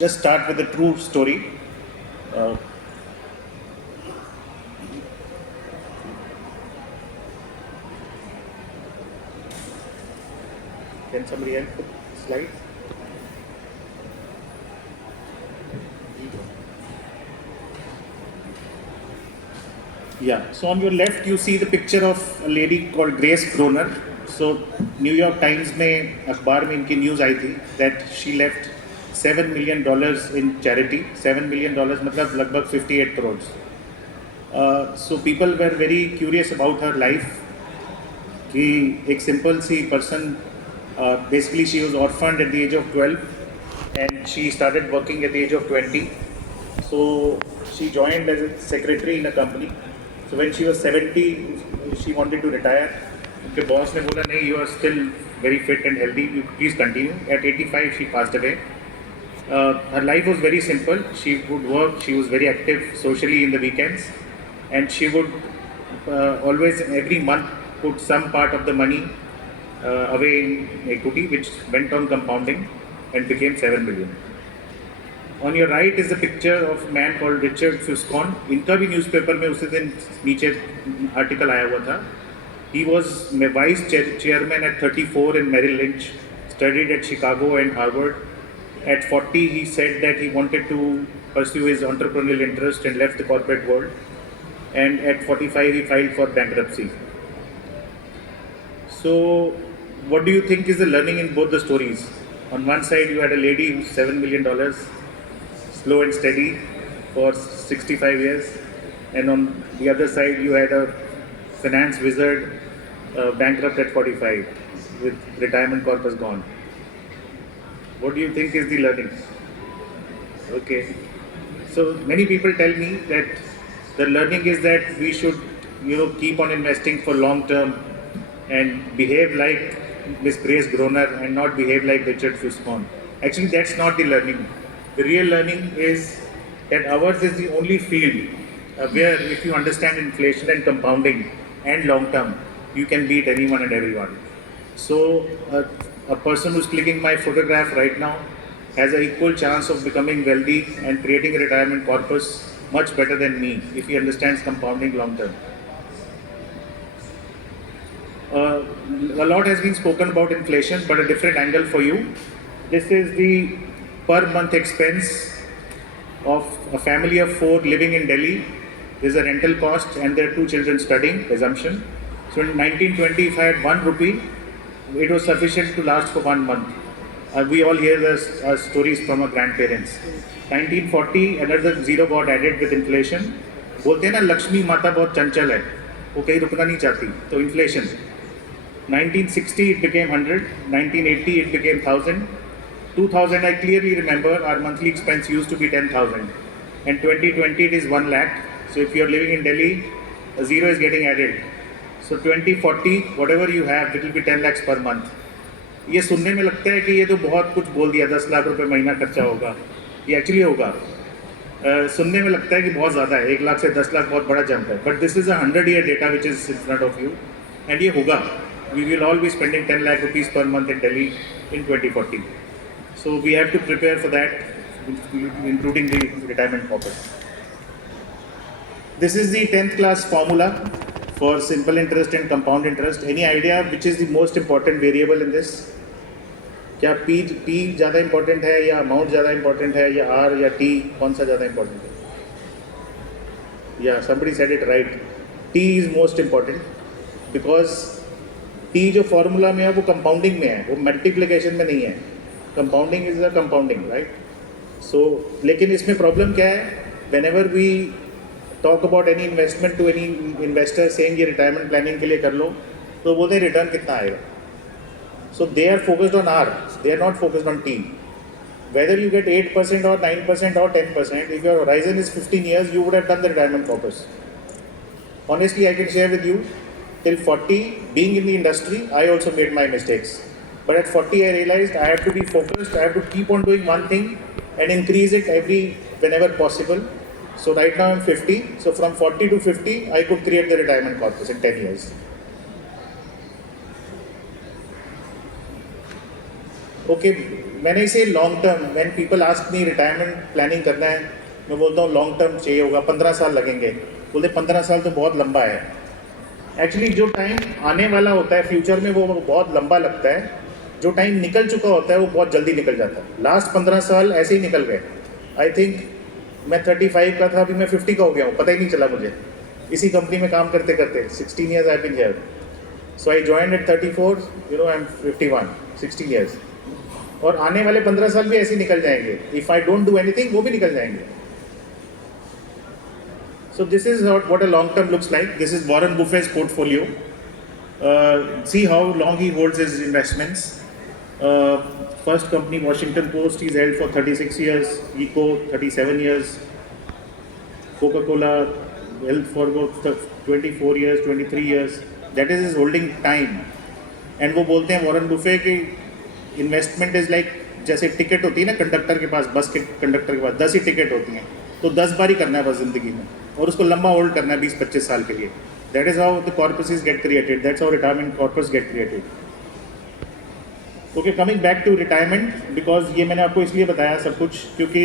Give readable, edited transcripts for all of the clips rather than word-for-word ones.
Just start with a true story. Uh, can somebody else put slide? Yeah. So on your left, you see the picture of a lady called Grace Groner. So New York Times में अखबार में इनकी news आई थी that she left $7 million in charity. $7 million मतलब लगभग 58 crores. So people were very curious about her life. कि एक simple सी person basically she was orphaned at the age of 12 and she started working at the age of 20. So she joined as a secretary in a company. So when she was 70, she wanted to retire. उनके boss ने बोला नहीं, you are still very fit and healthy, you please continue. At 85 she passed away. Her life was very simple. She would work, she was very active socially in the weekends, and she would always every month put some part of the money away in equity, which went on compounding and became 7 million. On your right is a picture of a man called Richard Fuscon. इनका भी newspaper में उसी दिन नीचे article आया हुआ था. He was vice chairman at 34 in Merrill Lynch, studied at Chicago and Harvard. At 40, he said that he wanted to pursue his entrepreneurial interest and left the corporate world. And at 45, he filed for bankruptcy. So, what do you think is the learning in both the stories? On one side, you had a lady who's $7 million, slow and steady for 65 years. And on the other side, you had a finance wizard, bankrupt at 45 with retirement corpus gone. What do you think is the learning? Okay. So many people tell me that the learning is that we should, keep on investing for long term and behave like Miss Grace Groner and not behave like Richard Fuscon. Actually, that's not the learning. The real learning is that ours is the only field where if you understand inflation and compounding and long term, you can beat anyone and everyone. So a person who's clicking my photograph right now has an equal chance of becoming wealthy and creating a retirement corpus much better than me if he understands compounding long term. A lot has been spoken about inflation, but a different angle for you. This is the per month expense of a family of 4 living in Delhi. There's a rental cost and there are 2 children studying, assumption. So in 1920, if I had 1 rupee, it was sufficient to last for 1 month. We all hear the stories from our grandparents. 1940, another zero got added with inflation. बोलते हैं ना लक्ष्मी माता बहुत चंचल है, वो कहीं रुकना नहीं चाहती, तो inflation. 1960 it became 100, 1980 it became 1000, 2000 I clearly remember our monthly expense used to be 10,000, and 2020 it is 1 lakh. So if you are living in Delhi, a zero is getting added. So 2040 whatever you have, it will be 10 lakhs per month. ये सुनने में लगता है कि ये तो बहुत कुछ बोल दिया, 10 लाख रुपए महीना खर्चा होगा. ये एक्चुअली होगा. सुनने में लगता है कि बहुत ज़्यादा है, 1 लाख से 10 लाख बहुत बड़ा जंप है, but this is 100-year data which is in front of you, and ये होगा. We will all be spending 10 lakh rupees per month in Delhi in 2040. So we have to prepare for that, including the retirement corpus. This is the 10th class formula for simple interest and compound interest. Any idea which is the most important variable in this? क्या P ज़्यादा important है या amount ज़्यादा important है या R या T, कौन सा ज़्यादा important है? Yeah, somebody said it right. T is most important because T जो फॉर्मूला में है वो कंपाउंडिंग में है, वो मल्टीप्लिकेशन में नहीं है. Compounding is a compounding, right? So लेकिन इसमें प्रॉब्लम क्या है? Whenever we talk about any investment to any investor saying ये रिटायरमेंट प्लानिंग के लिए कर लो, तो बोलते हैं रिटर्न कितना आएगा. So they are focused on R, they are not focused on T. Whether you get 8% or 9% or 10%, if your horizon is 15 years, you would have done the retirement corpus. Honestly, I can share with you, till 40, being in the industry, I also made my mistakes. But at 40, I realized I have to be focused, I have to keep on doing one thing and increase it whenever possible. So right now I'm 50, so from 40 to 50, I could create the retirement corpus in 10 years. Okay, when I say long term, when people ask me retirement planning करना है, मैं बोलता हूँ long term चाहिए होगा, 15 साल लगेंगे। बोलते 15 साल तो बहुत लंबा है। एक्चुअली जो टाइम आने वाला होता है फ्यूचर में वो बहुत लंबा लगता है, जो टाइम निकल चुका होता है वो बहुत जल्दी निकल जाता है। लास्ट 15 साल ऐसे ही निकल गए। आई थिंक मैं 35 का था, अभी मैं 50 का हो गया हूँ, पता ही नहीं चला मुझे। इसी कंपनी में काम करते करते 16 years I been here. So I joined at 34, you know I am 51, 16 years. और आने वाले 15 साल भी ऐसे ही निकल जाएंगे। If I don't do anything वो भी निकल जाएंगे। So this is what a long term looks like. This is Warren Buffett's portfolio. See how long he holds his investments. First company, Washington Post, he's held for 36 years. Eco, 37 years. Coca-Cola, held for about 24 years, 23 years. That is his holding time. And वो बोलते हैं Warren Buffett कि investment is like जैसे ticket होती है ना conductor के पास, बस के कंडक्टर के पास 10 ही टिकट होती हैं, तो 10 बार ही करना है बस ज़िंदगी में, और उसको लंबा होल्ड करना है 20-25 साल के लिए। That is how the corpuses get created, that's how retirement corpus get created. Okay, coming back to retirement, because ये मैंने आपको इसलिए बताया सब कुछ क्योंकि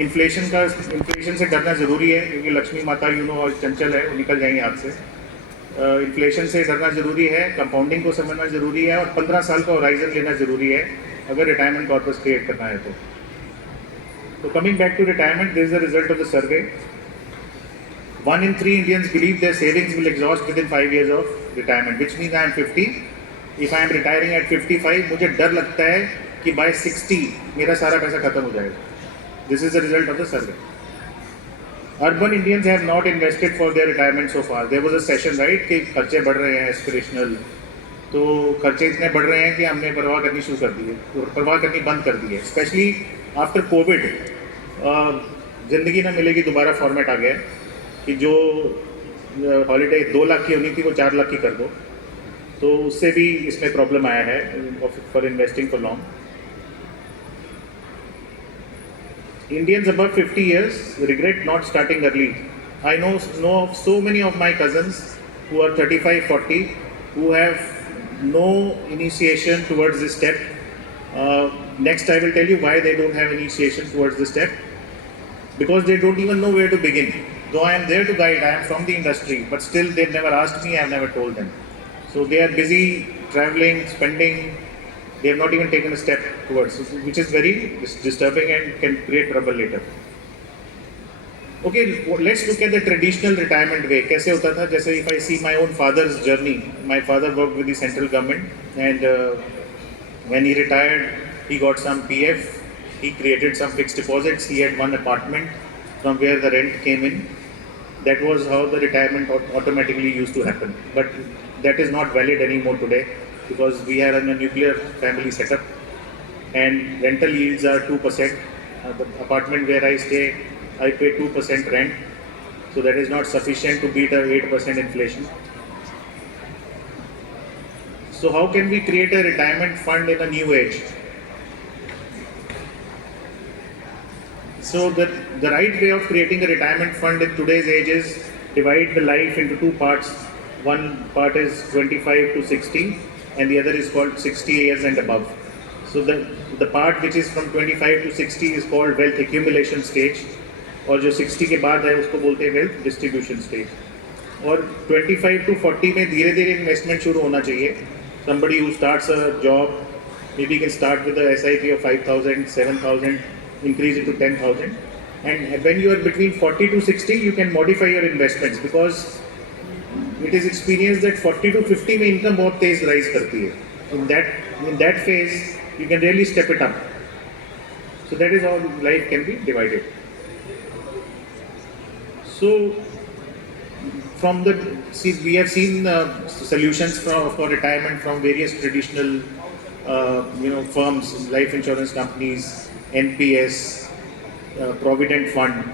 इन्फ्लेशन से डरना ज़रूरी है, क्योंकि लक्ष्मी माता यू नो और चंचल है, वो निकल जाएंगे हाथ से। इन्फ्लेशन से डरना ज़रूरी है, कंपाउंडिंग को समझना ज़रूरी है, और 15 साल का होराइजन लेना ज़रूरी है अगर रिटायरमेंट कॉर्पस क्रिएट करना है तो। So coming back to retirement, this is the result of the survey. 1 in 3 Indians believe their savings will exhaust within 5 years of retirement, which means I am 50. If I am retiring at 55, मुझे डर लगता है कि by 60 मेरा सारा पैसा खत्म हो जाएगा. This is the result of the survey. Urban Indians have not invested for their retirement so far. There was a session, right, कि खर्चे बढ़ रहे हैं aspirational, तो खर्चे इतने बढ़ रहे हैं कि हमने परवाह करनी शुरू कर दी है, परवाह करनी बंद कर दी है। स्पेशली आफ्टर कोविड ज़िंदगी ना मिलेगी दोबारा फॉर्मेट आ गया है कि जो हॉलीडे 2 लाख की होनी थी वो 4 लाख की कर दो, तो उससे भी इसमें प्रॉब्लम आया है for investing for long. Indians above 50 years regret not starting early. I know of so many of my cousins who are 35, 40 who have no initiation towards this step. Next I will tell you why they don't have initiation towards this step. Because they don't even know where to begin. Though I am there to guide, I am from the industry, but still they've never asked me, I have never told them. So they are busy traveling, spending, they have not even taken a step towards, which is very disturbing and can create trouble later. Okay, let's look at the traditional retirement way. कैसे होता था? जैसे if I see my own father's journey, my father worked with the central government, and when he retired, he got some PF, he created some fixed deposits, he had one apartment from where the rent came in. That was how the retirement automatically used to happen. But that is not valid anymore today, because we are in a nuclear family setup and rental yields are 2%. The apartment where I stay, I pay 2% rent, so that is not sufficient to beat a 8% inflation. So how can we create a retirement fund in a new age? So the right way of creating a retirement fund in today's age is divide the life into 2 parts. One part is 25 to 60 and the other is called 60 years and above. So the part which is from 25 to 60 is called wealth accumulation stage, और जो 60 के बाद है उसको बोलते हैं wealth distribution stage. और 25 to 40 में धीरे धीरे इन्वेस्टमेंट शुरू होना चाहिए. Somebody who starts a job maybe can start with a SIP of 5,000, 7,000, increase it to 10,000, and when you are between 40 to 60 you can modify your investments, because it is experienced that 40 to 50 में income बहुत तेज rise करती है. In that phase you can really step it up. So that is how life can be divided. So we have seen solutions for retirement from various traditional firms, life insurance companies, NPS, Provident Fund.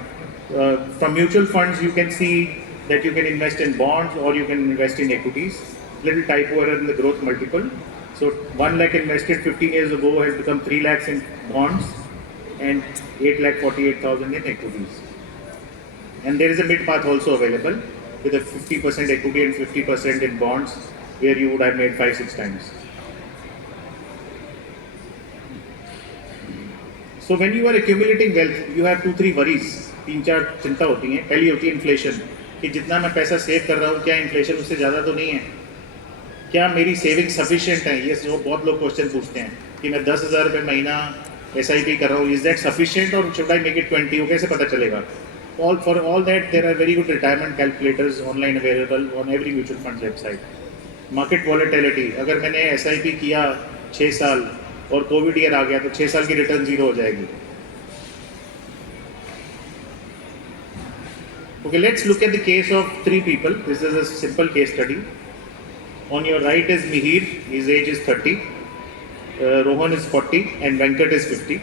From mutual funds you can see that you can invest in bonds or you can invest in equities. Little typo error in the growth multiple. So 1 lakh invested 15 years ago has become 3 lakhs in bonds and 8,48,000 in equities. And there is a mid path also available with a 50% equity and 50% in bonds, where you would have made 5-6 times. So when you are accumulating wealth, you have 2-3 worries, 3-4 चिंता होती हैं. पहली होती है inflation, कि जितना मैं पैसा सेव कर रहा हूँ क्या इन्फ्लेशन उससे ज़्यादा तो नहीं है, क्या मेरी सेविंग सफिशिएंट है. ये जो बहुत लोग क्वेश्चन पूछते हैं कि मैं 10,000 रुपये महीना SIP कर रहा हूँ, इज दैट सफिशिएंट और शुड आई मेक इट 20, वो कैसे पता चलेगा. For all that there are very good retirement calculators online available on every mutual fund website. Market volatility, अगर मैंने SIP किया 6 साल और कोविड ईयर आ गया तो 6 साल की रिटर्न 0 हो जाएगी. Okay, let's look at the case of 3 people. This is a simple case study. On your right is Mihir, his age is 30, Rohan is 40 and Venkat is 50.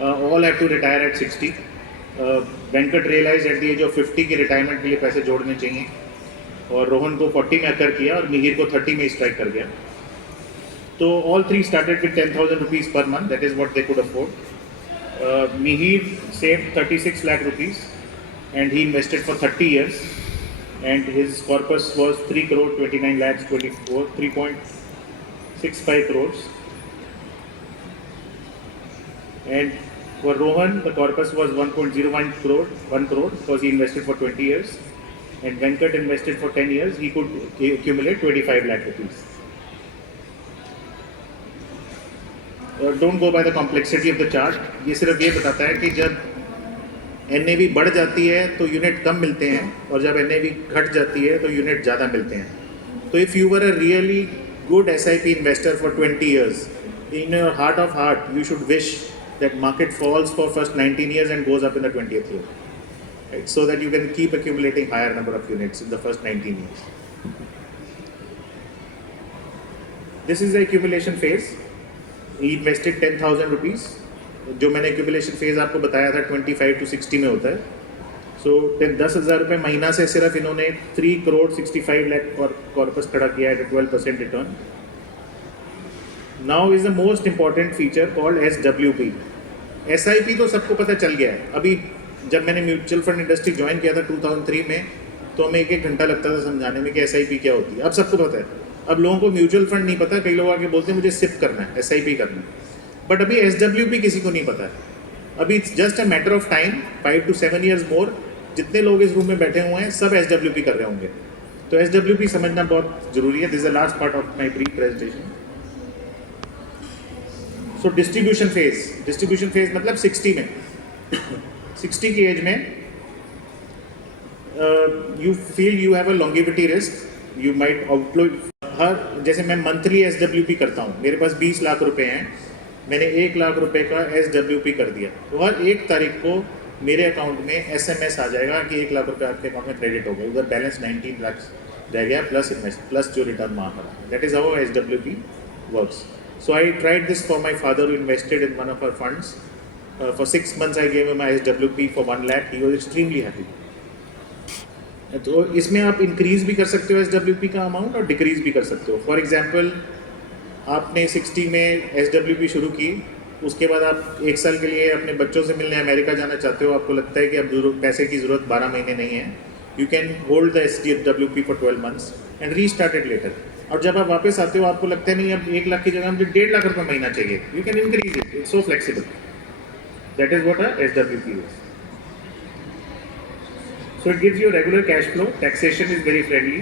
All have to retire at 60. Venkat realized at the age of 50 कि retirement के लिए पैसे जोड़ने चाहिए और रोहन को 40 में अकर किया और मिहिर को 30 में स्ट्राइक कर गया. तो all 3 started with 10,000 rupees per month. That is what they could afford. Mihir saved 36 lakh rupees and he invested for 30 years and his corpus was 3 crore 29 lakhs 24 3.65 crores. And for Rohan, the corpus was 1.01 crore, 1 crore because he invested for 20 years. And Venkat invested for 10 years, he could accumulate 25 lakh rupees. Don't go by the complexity of the chart. ये सिर्फ ये बताता है कि जब NAV बढ़ जाती है तो यूनिट कम मिलते हैं और जब NAV घट जाती है तो यूनिट ज़्यादा मिलते हैं. तो if you were a really good SIP investor for 20 years, in your heart of heart, you should wish that market falls for first 19 years and goes up in the 20th year, right? So that you can keep accumulating higher number of units in the first 19 years. This is the accumulation phase. He invested 10,000 rupees. जो मैंने accumulation phase आपको बताया था 25 to 60 में होता है. So 10,000 रुपये महीना से सिर्फ इन्होंने 3 crore 65 lakh कॉर्पस खड़ा किया है 12% return. Now is the most important feature called SWP. SIP तो सबको पता चल गया है. अभी जब मैंने म्यूचुअल फंड इंडस्ट्री ज्वाइन किया था 2003 में तो हमें 1-1 घंटा लगता था समझाने में कि SIP क्या होती है. अब सबको पता है. अब लोगों को म्यूचुअल फंड नहीं पता. कई लोग आके बोलते हैं मुझे SIP करना है, SIP करना है, बट अभी SWP किसी को नहीं पता है. अभी it's just a matter of time, 5 to 7 years मोर, जितने लोग इस रूम में बैठे हुए हैं सब SWP कर रहे होंगे. तो SWP समझना बहुत ज़रूरी है. This is the last part of my brief presentation. So distribution phase मतलब 60 में 60 की एज में you feel you have a longevity risk, you might outlive. हर जैसे मैं मंथली SWP करता हूँ, मेरे पास 20 लाख रुपए हैं, मैंने 1 लाख रुपए का SWP कर दिया तो हर 1 तारीख को मेरे अकाउंट में SMS आ जाएगा कि 1 लाख रुपए आपके अकाउंट में क्रेडिट हो गया. उधर बैलेंस 19 लाख रह गया प्लस इन्वेस्ट प्लस जो रिटर्न वहाँ पर. That is how SWP works. So I tried this for my father who invested in one of our funds. For 6 months I gave him my SWP for 1 lakh. He was extremely happy. तो इसमें आप increase भी कर सकते हो SWP का amount और decrease भी कर सकते हो. फॉर एग्जांपल आपने 60 में SWP शुरू की, उसके बाद आप 1 साल के लिए अपने बच्चों से मिलने अमेरिका जाना चाहते हो, आपको लगता है कि अब पैसे की ज़रूरत 12 महीने नहीं है. You can hold the SWP for 12 months and restart it later. और जब आप वापस आते हो आपको लगता है नहीं अब 1 लाख की जगह मुझे 1.5 लाख रुपये महीना चाहिए, you can increase it. It's so flexible. That is what a SWP is. So it gives you regular cash flow, taxation is very friendly,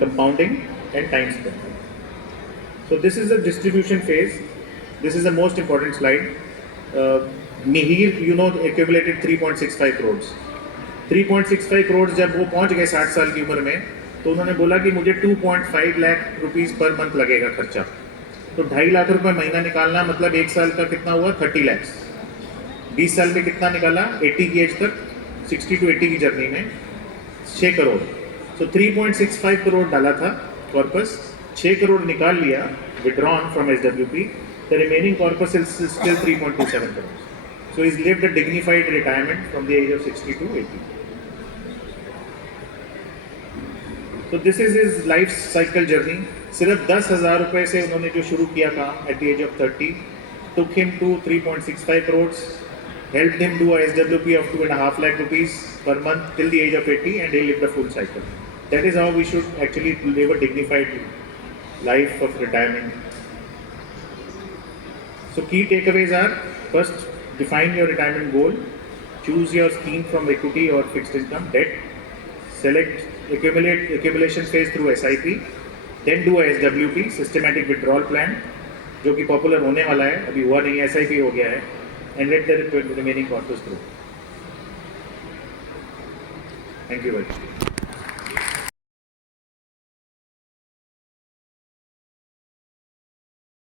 compounding and time spent. So this is the distribution phase. This is the most important slide. Mihir, you know, accumulated 3.65 crores. 3.65 crores जब वो पहुंच गए 60 साल की उम्र में तो उन्होंने बोला कि मुझे 2.5 लाख रुपीस पर मंथ लगेगा खर्चा. तो 2.5 लाख रुपए महीना निकालना मतलब 1 साल का कितना हुआ 30 लाख. 20 साल में कितना निकाला 80 की एज तक, 60 to 80 की जर्नी में 6 करोड़. सो 3.65 करोड़ डाला था कॉर्पस, 6 करोड़ निकाल लिया withdrawn from SWP. The remaining corpus is still 3.27 crore. So is lived a dignified retirement from the age of 60 to 80. तो this is his life cycle journey. सिर्फ 10,000 रुपये से उन्होंने जो शुरू किया काम at the age of 30 took him to 3.65 crores, helped him do a SWP of 2.5 lakh rupees per month till the age of 80 and he lived a full cycle. That is how we should actually live a dignified life of retirement. So key takeaways are, first, define your retirement goal, choose your scheme from equity or fixed income, debt, select accumulation phase through SIP, then do a SWP, systematic withdrawal plan, जो कि popular होने वाला है, अभी हुआ नहीं है, SIP हो गया है, and let the remaining corpus grow. Thank you very much.